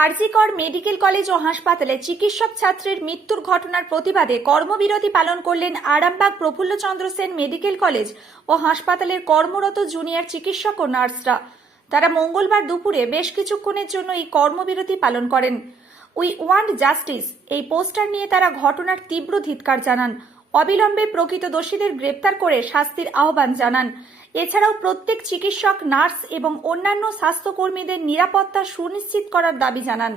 RG Kar medical college ও হাসপাতালে চিকিৎসক ছাত্রের মৃত্যুর ঘটনার প্রতিবাদে কর্মবিরতি পালন করলেন আরামবাগ প্রফুল্লচন্দ্র সেন মেডিকেল কলেজ ও হাসপাতালের কর্মরত জুনিয়র চিকিৎসক ও নার্সরা। তারা মঙ্গলবার দুপুরে বেশ কিছুক্ষণের জন্য এই কর্মবিরতি পালন করেন। উই ওয়ান্ট জাস্টিস, এই পোস্টার নিয়ে তারা ঘটনার তীব্র ধিৎকার জানান। অবিলম্বে প্রকৃত দোষীদের গ্রেপ্তার করে শাস্তির আহ্বান জানান। এছাড়াও প্রত্যেক চিকিৎসক, নার্স এবং অন্যান্য স্বাস্থ্যকর্মীদের নিরাপত্তা সুনিশ্চিত করার দাবি জানান।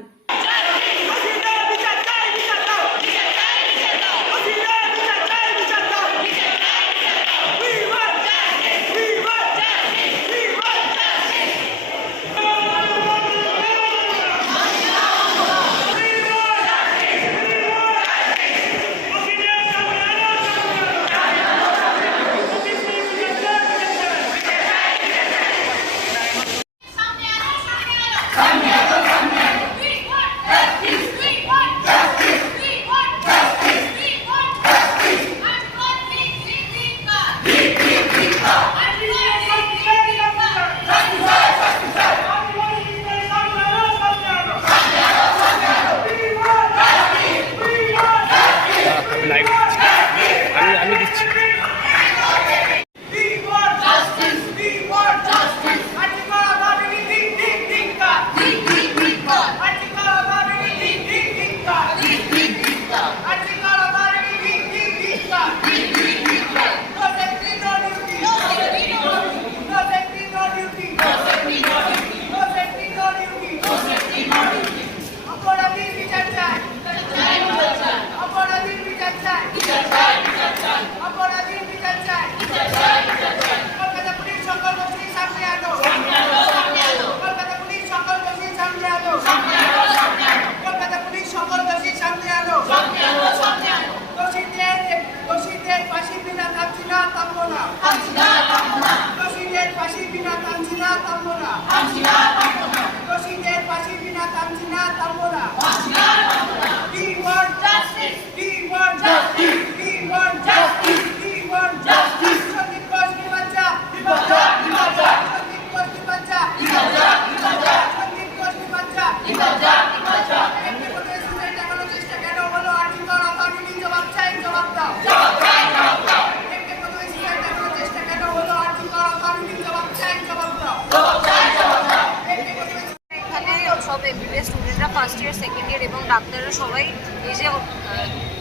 সব স্টুডেন্টরা ফার্স্ট ইয়ার সেকেন্ড ইয়ার এবং ডাক্তাররা সবাই এই যে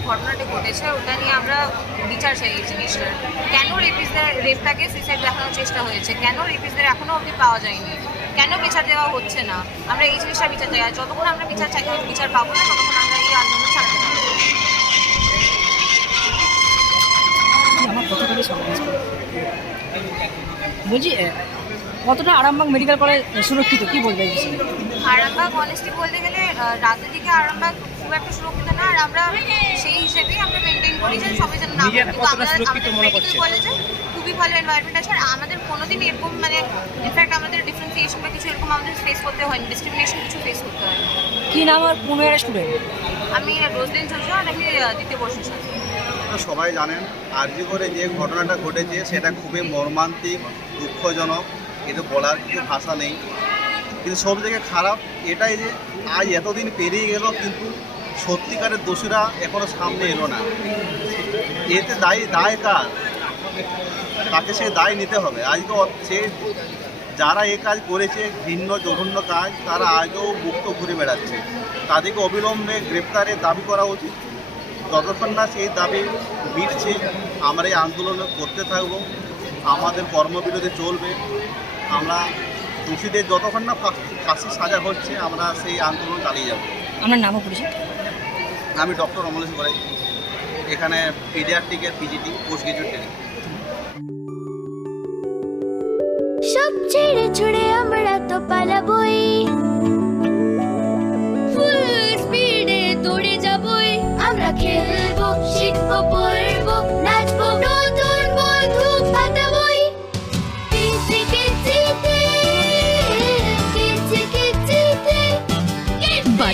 ঘটনাটা ঘটেছে, ওটা নিয়ে আমরা বিচার চাই এই জিনিসটার। কেন রেপিসদের রেপটাকে সুইসাইড দেখানোর চেষ্টা হয়েছে? কেন রেপিসদের এখনও অবধি পাওয়া যায়নি? কেন বিচার দেওয়া হচ্ছে না? আমরা এই জিনিসটা বিচার চাই, আর যতক্ষণ আমরা বিচার চাই বিচার পাবো না, ততক্ষণ আমরা এই আন্দোলন চালাতে পারব। বলছি কতটা আরামবাগ মেডিকেল কলেজ সুরক্ষিত? কি বলবে আরামবাগ অনেস্টলি বলতে গেলে রাতের দিকে আরামবাগ খুব একটা সুরক্ষিত না আর আমরা সেই হিসেবেই আমরা মেনটেন করি যে সবাই যেন না কিন্তু আমাদের কলেজে খুবই ভালো এনভায়রনমেন্ট আছে আর আমাদের কোনোদিন এরকম মানে ইনফ্যাক্ট আমাদের ডিফারেন্সিয়েশন বা কিছু এরকম আমাদের ফেস করতে হয়নি ডিসক্রিমিনেশন কিছু ফেস করতে হয় কি নাম আর কোন স্টুডেন্ট আমি রোজদিন চলছে আর আমি দ্বিতীয় বর্ষের ছাত্র আপনারা সবাই জানেন আরজি করে যে ঘটনাটা ঘটেছে সেটা খুবই মর্মান্তিক দুঃখজনক। এতে বলার কিছু ভাষা নেই। কিন্তু সব থেকে খারাপ এটাই যে আজ এতদিন পেরিয়ে গেল, কিন্তু সত্যিকারের দোষীরা এখনও সামনে এলো না। এতে দায়ী, দায় কার? তাকে সে দায় নিতে হবে। আজ তো সে যারা এ কাজ করেছে, ভিন্ন, জঘন্য কাজ, তারা আজও মুক্ত ঘুরে বেড়াচ্ছে। তাদেরকে অবিলম্বে গ্রেপ্তারের দাবি করা উচিত। যতক্ষণ না সেই দাবি মিটছে, আমরা এই আন্দোলন করতে থাকব। আমাদের কর্মবিরতি চলবে। আমরা দোষীদের যতক্ষণ না ফাঁসি সাজা হচ্ছে আমরা সেই আন্দোলন চালিয়ে যাব। আমার নামও পরিচয়? আমি ডক্টর অমলেশ গড়াই। এখানে পিডিয়াট্রিকের পিজিটি পোস্ট গ্রাজুয়েট ট্রেনিং সব ছেড়ে ছুড়ে আমরা তো পালাবই।